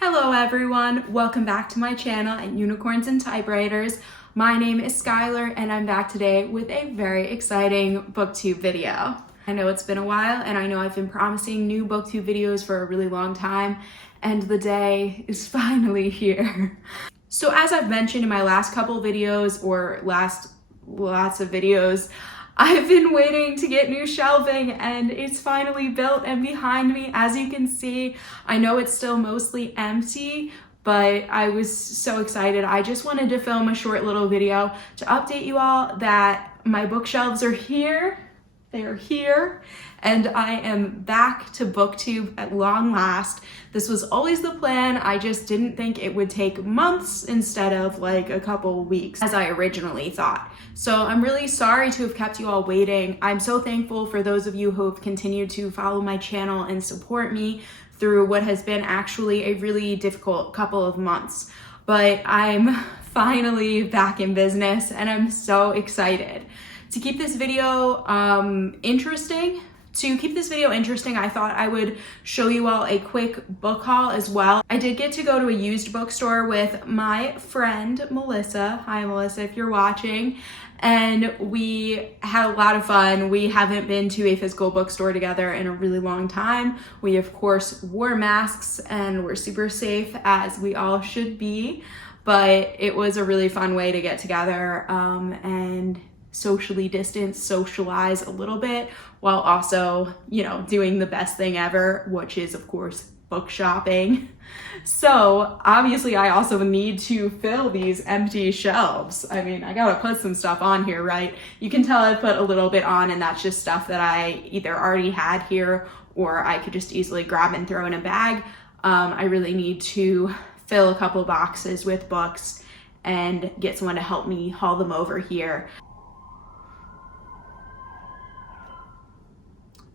Hello everyone, welcome back to my channel at Unicorns and Typewriters. My name is Skylar and I'm back today with a very exciting booktube video. I know it's been a while and I know I've been promising new booktube videos for a really long time and the day is finally here. So as I've mentioned in my last couple videos or lots of videos, I've been waiting to get new shelving and it's finally built and behind me. As you can see, I know it's still mostly empty, but I was so excited. I just wanted to film a short little video to update you all that my bookshelves are here. They are here and I am back to booktube at long last. This was always the plan. I just didn't think it would take months instead of like a couple weeks as I originally thought. So I'm really sorry to have kept you all waiting. I'm so thankful for those of you who have continued to follow my channel and support me through what has been actually a really difficult couple of months. But I'm finally back in business and I'm so excited. To keep this video interesting, I thought I would show you all a quick book haul as well. I did get to go to a used bookstore with my friend Melissa. Hi Melissa, if you're watching. And we had a lot of fun. We haven't been to a physical bookstore together in a really long time. We of course wore masks and were super safe as we all should be, but it was a really fun way to get together and socially distance, socialize a little bit while also, you know, doing the best thing ever, which is of course book shopping. So obviously I also need to fill these empty shelves. I mean, I gotta put some stuff on here, right? You can tell I put a little bit on and that's just stuff that I either already had here or I could just easily grab and throw in a bag. I really need to fill a couple boxes with books and get someone to help me haul them over here.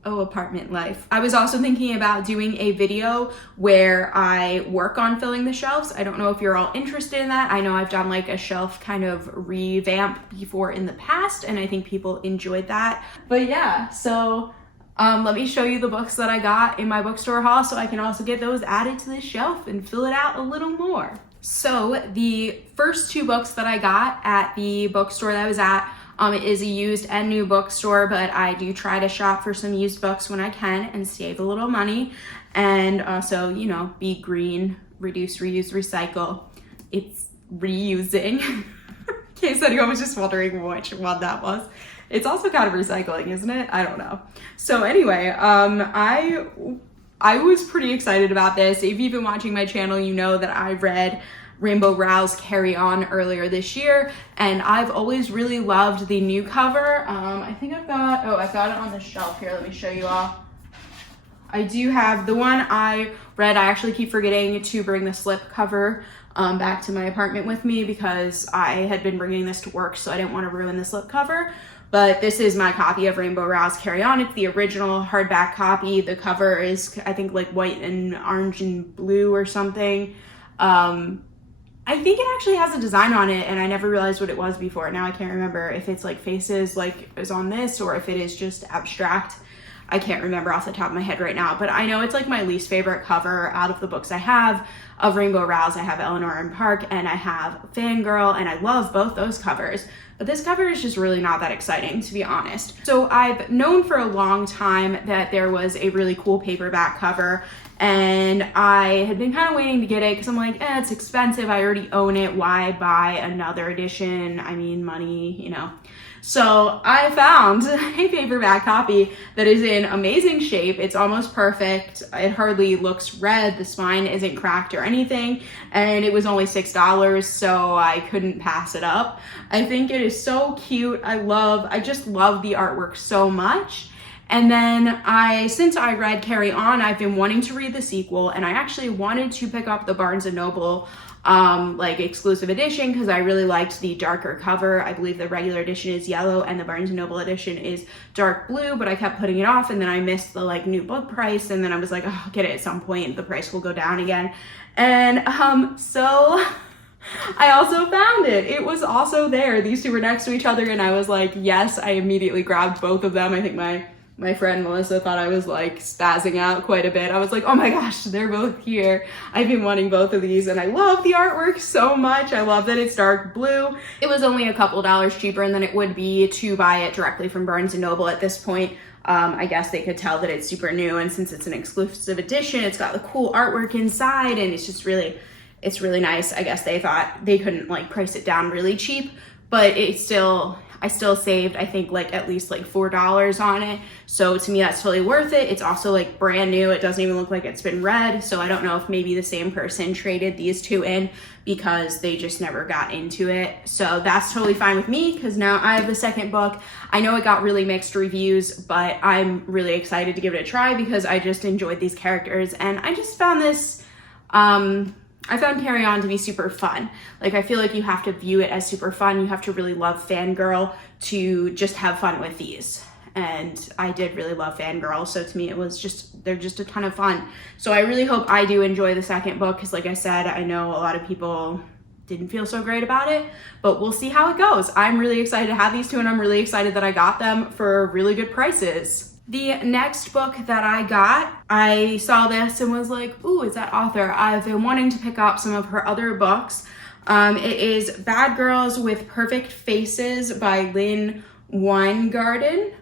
Oh, apartment life. I was also thinking about doing a video where I work on filling the shelves. I don't know if you're all interested in that. I know I've done like a shelf kind of revamp before in the past and I think people enjoyed that. But yeah, so let me show you the books that I got in my bookstore haul so I can also get those added to the shelf and fill it out a little more. So the first two books that I got at the bookstore that I was at, it is a used and new bookstore, but I do try to shop for some used books when I can and save a little money and also, you know, be green, reduce, reuse, recycle. It's reusing. In case anyone was just wondering which one that was. It's also kind of recycling, isn't it? I don't know. So anyway, I was pretty excited about this. If you've been watching my channel, you know that I read Rainbow Rowell's Carry On earlier this year, and I've always really loved the new cover. I think I've got it on the shelf here. Let me show you all. I do have the one I read. I actually keep forgetting to bring the slip cover back to my apartment with me because I had been bringing this to work, so I didn't want to ruin the slip cover. But this is my copy of Rainbow Rowell's Carry On. It's the original hardback copy. The cover is, I think, like white and orange and blue or something. I think it actually has a design on it and I never realized what it was before. Now I can't remember if it's like faces like is on this or if it is just abstract. I can't remember off the top of my head right now, but I know it's like my least favorite cover out of the books I have of Rainbow Rowell's. I have Eleanor and Park and I have Fangirl and I love both those covers. But this cover is just really not that exciting, to be honest. So I've known for a long time that there was a really cool paperback cover and I had been kind of waiting to get it because I'm like, it's expensive. I already own it. Why buy another edition? I mean, money, you know. So I found a paperback copy that is in amazing shape. It's almost perfect. It hardly looks red. The spine isn't cracked or anything. And it was only $6, so I couldn't pass it up. I think it is so cute. I just love the artwork so much. And then since I read Carry On, I've been wanting to read the sequel and I actually wanted to pick up the Barnes & Noble like exclusive edition because I really liked the darker cover. I believe the regular edition is yellow and the Barnes & Noble edition is dark blue, but I kept putting it off and then I missed the like new book price and then I was like, oh, I'll get it at some point. The price will go down again. And so I also found it. It was also there. These two were next to each other and I was like, yes, I immediately grabbed both of them. I think my My friend Melissa thought I was like spazzing out quite a bit. I was like, oh my gosh, they're both here. I've been wanting both of these and I love the artwork so much. I love that it's dark blue. It was only a couple dollars cheaper than it would be to buy it directly from Barnes & Noble at this point. I guess they could tell that it's super new, and since it's an exclusive edition, it's got the cool artwork inside, and it's just really, it's really nice. I guess they thought they couldn't like price it down really cheap, but it's still, I still saved, I think like at least like $4 on it. So to me, that's totally worth it. It's also like brand new. It doesn't even look like it's been read. So I don't know if maybe the same person traded these two in because they just never got into it. So that's totally fine with me because now I have the second book. I know it got really mixed reviews, but I'm really excited to give it a try because I just enjoyed these characters, and I just found this, I found Carry On to be super fun. Like, I feel like you have to view it as super fun. You have to really love Fangirl to just have fun with these. And I did really love Fangirl, so to me it was just, they're just a ton of fun. So I really hope I do enjoy the second book because, like I said, I know a lot of people didn't feel so great about it, but we'll see how it goes. I'm really excited to have these two, and I'm really excited that I got them for really good prices. The next book that I got, I saw this and was like, ooh, is that author? I've been wanting to pick up some of her other books. It is Bad Girls with Perfect Faces by Lynn Weingarten.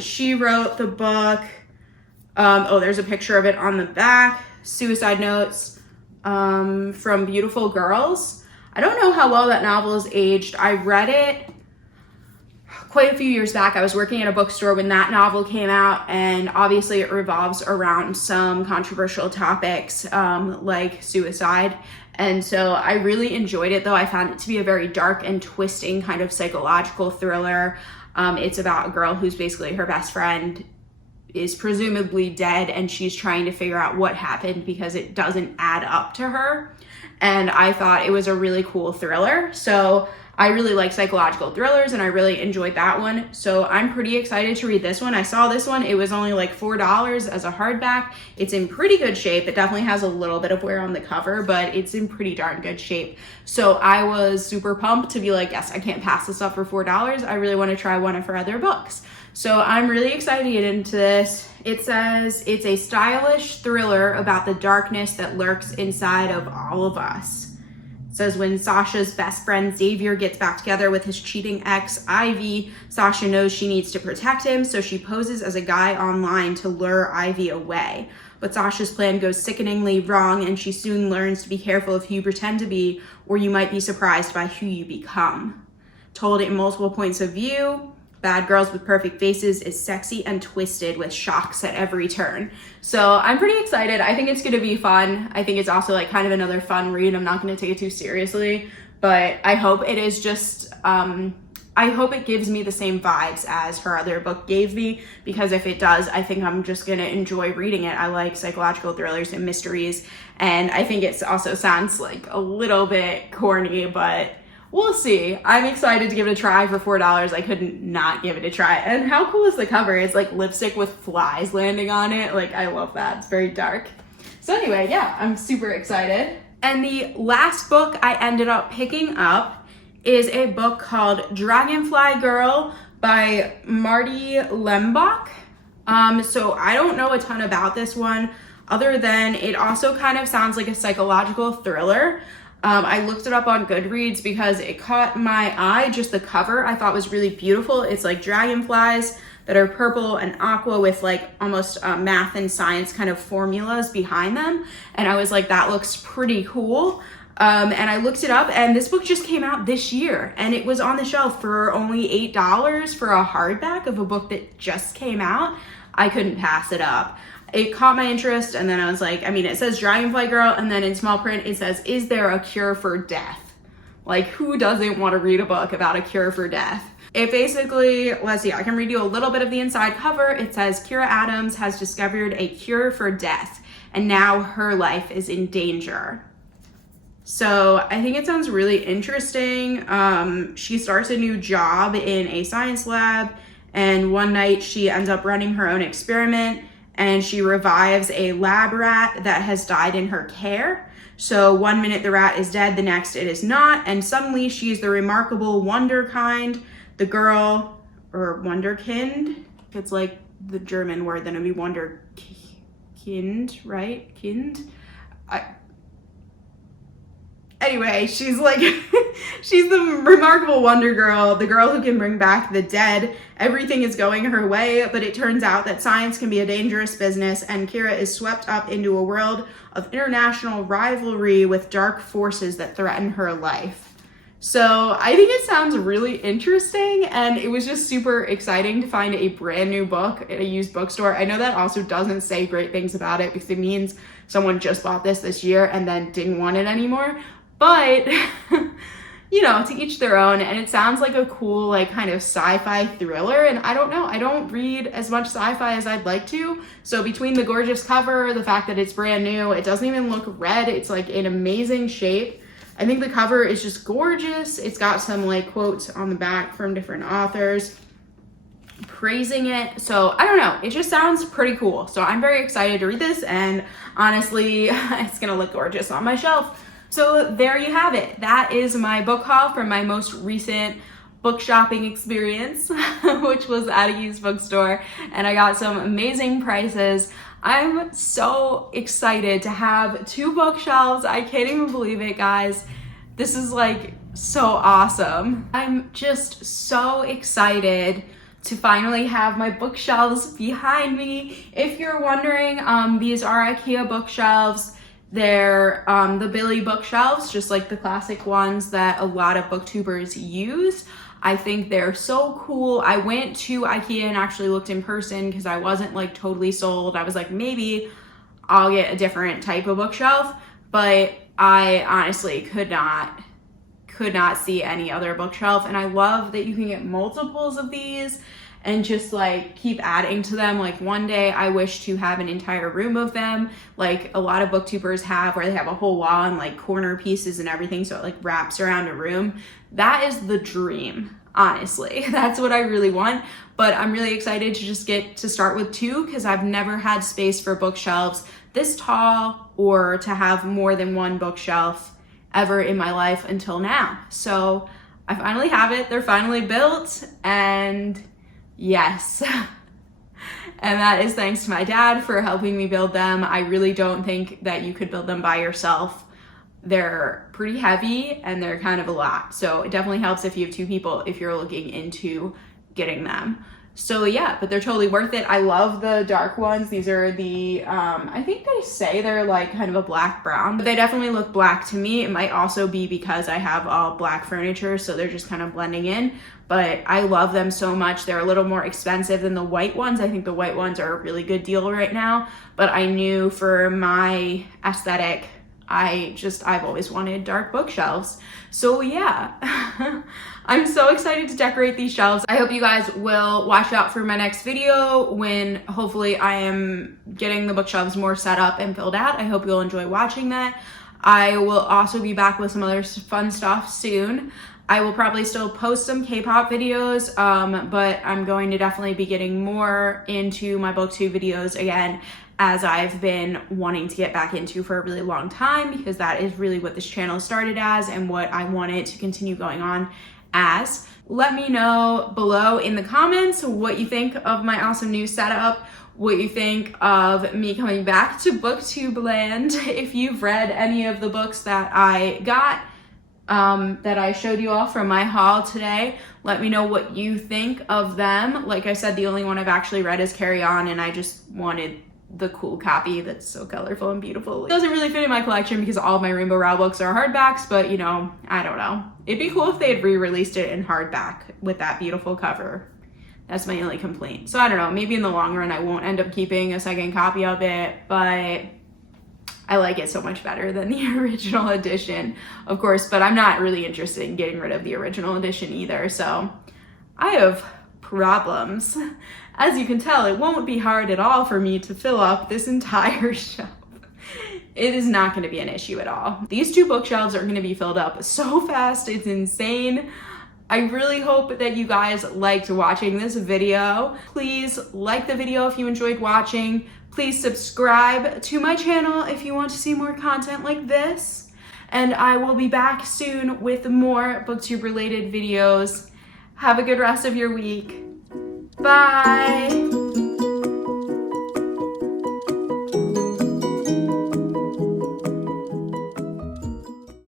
She wrote the book, oh, there's a picture of it on the back, Suicide Notes from Beautiful Girls. I don't know how well that novel is aged. I read it quite a few years back. I was working at a bookstore when that novel came out, and obviously it revolves around some controversial topics like suicide. And so I really enjoyed it, though. I found it to be a very dark and twisting kind of psychological thriller. It's about a girl who's basically, her best friend is presumably dead, and she's trying to figure out what happened because it doesn't add up to her. And I thought it was a really cool thriller. So I really like psychological thrillers, and I really enjoyed that one. So I'm pretty excited to read this one. I saw this one. It was only like $4 as a hardback. It's in pretty good shape. It definitely has a little bit of wear on the cover, but it's in pretty darn good shape. So I was super pumped to be like, yes, I can't pass this up for $4. I really want to try one of her other books. So I'm really excited to get into this. It says it's a stylish thriller about the darkness that lurks inside of all of us. It says when Sasha's best friend Xavier gets back together with his cheating ex Ivy, Sasha knows she needs to protect him, so she poses as a guy online to lure Ivy away. But Sasha's plan goes sickeningly wrong, and she soon learns to be careful of who you pretend to be, or you might be surprised by who you become. Told in multiple points of view, Bad Girls with Perfect Faces is sexy and twisted with shocks at every turn. So I'm pretty excited. I think it's gonna be fun. I think it's also like kind of another fun read. I'm not gonna take it too seriously, but I hope it is just, I hope it gives me the same vibes as her other book gave me, because if it does, I think I'm just gonna enjoy reading it. I like psychological thrillers and mysteries, and I think it also sounds like a little bit corny, but we'll see. I'm excited to give it a try for $4. I couldn't not give it a try. And how cool is the cover? It's like lipstick with flies landing on it. Like, I love that. It's very dark. So anyway, yeah, I'm super excited. And the last book I ended up picking up is a book called Dragonfly Girl by Marty Lembach. So I don't know a ton about this one, other than it also kind of sounds like a psychological thriller. I looked it up on Goodreads because it caught my eye. Just the cover I thought was really beautiful. It's like dragonflies that are purple and aqua with like almost math and science kind of formulas behind them. And I was like, that looks pretty cool. And I looked it up, and this book just came out this year, and it was on the shelf for only $8 for a hardback of a book that just came out. I couldn't pass it up. It caught my interest, and then I was like, I mean, it says Dragonfly Girl, and then in small print it says, is there a cure for death? Like, who doesn't want to read a book about a cure for death? It basically, let's see, I can read you a little bit of the inside cover. It says, Kira Adams has discovered a cure for death, and now her life is in danger. So I think it sounds really interesting. She starts a new job in a science lab, and one night she ends up running her own experiment, and she revives a lab rat that has died in her care. So one minute the rat is dead, the next it is not, and suddenly she's the remarkable wonderkind, the girl, or wonderkind, it's like the German word, then it'd be Wunderkind, right? Kind? Anyway, she's like, she's the remarkable Wonder Girl, the girl who can bring back the dead. Everything is going her way, but it turns out that science can be a dangerous business, and Kira is swept up into a world of international rivalry with dark forces that threaten her life. So I think it sounds really interesting, and it was just super exciting to find a brand new book at a used bookstore. I know that also doesn't say great things about it because it means someone just bought this year and then didn't want it anymore. But, you know, to each their own, and it sounds like a cool, like, kind of sci-fi thriller, and I don't know, I don't read as much sci-fi as I'd like to, so between the gorgeous cover, the fact that it's brand new, it doesn't even look red, it's, like, in amazing shape. I think the cover is just gorgeous. It's got some, like, quotes on the back from different authors praising it, so I don't know, it just sounds pretty cool, so I'm very excited to read this, and honestly, it's gonna look gorgeous on my shelf. So there you have it. That is my book haul from my most recent book shopping experience, which was at a used bookstore, and I got some amazing prices. I'm so excited to have 2 bookshelves. I can't even believe it, guys. This is like so awesome. I'm just so excited to finally have my bookshelves behind me. If you're wondering, these are IKEA bookshelves. They're the Billy bookshelves, just like the classic ones that a lot of booktubers use. I think they're so cool. I went to IKEA and actually looked in person because I wasn't like totally sold. I was like, maybe I'll get a different type of bookshelf, but I honestly could not see any other bookshelf. And I love that you can get multiples of these and just like keep adding to them. Like one day I wish to have an entire room of them, like a lot of booktubers have, where they have a whole wall and like corner pieces and everything, so it like wraps around a room. That is the dream, honestly. That's what I really want. But I'm really excited to just get to start with 2 because I've never had space for bookshelves this tall or to have more than 1 bookshelf ever in my life until now. So I finally have it. They're finally built, and yes. And that is thanks to my dad for helping me build them. I really don't think that you could build them by yourself. They're pretty heavy and they're kind of a lot. So it definitely helps if you have 2 people if you're looking into getting them. So yeah, but they're totally worth it. I love the dark ones. These are the, I think they say they're like kind of a black brown, but they definitely look black to me. It might also be because I have all black furniture, so they're just kind of blending in, but I love them so much. They're a little more expensive than the white ones. I think the white ones are a really good deal right now, but I knew for my aesthetic, I've always wanted dark bookshelves. So yeah, I'm so excited to decorate these shelves. I hope you guys will watch out for my next video when hopefully I am getting the bookshelves more set up and filled out. I hope you'll enjoy watching that. I will also be back with some other fun stuff soon. I will probably still post some K-pop videos, but I'm going to definitely be getting more into my Booktube videos again, as I've been wanting to get back into for a really long time, because that is really what this channel started as and what I wanted to continue going on as. Let me know below in the comments what you think of my awesome new setup, what you think of me coming back to Booktube land. If you've read any of the books that I got, that I showed you all from my haul today, let me know what you think of them. Like I said, the only one I've actually read is Carry On, and I just wanted the cool copy that's so colorful and beautiful. It doesn't really fit in my collection because all of my Rainbow Rowell books are hardbacks, but you know, I don't know. It'd be cool if they had re-released it in hardback with that beautiful cover. That's my only complaint. So I don't know, maybe in the long run I won't end up keeping a second copy of it, but I like it so much better than the original edition, of course, but I'm not really interested in getting rid of the original edition either, so I have problems. As you can tell, it won't be hard at all for me to fill up this entire shelf. It is not going to be an issue at all. These 2 bookshelves are going to be filled up so fast, it's insane. I really hope that you guys liked watching this video. Please like the video if you enjoyed watching. Please subscribe to my channel if you want to see more content like this. And I will be back soon with more Booktube related videos. Have a good rest of your week. Bye.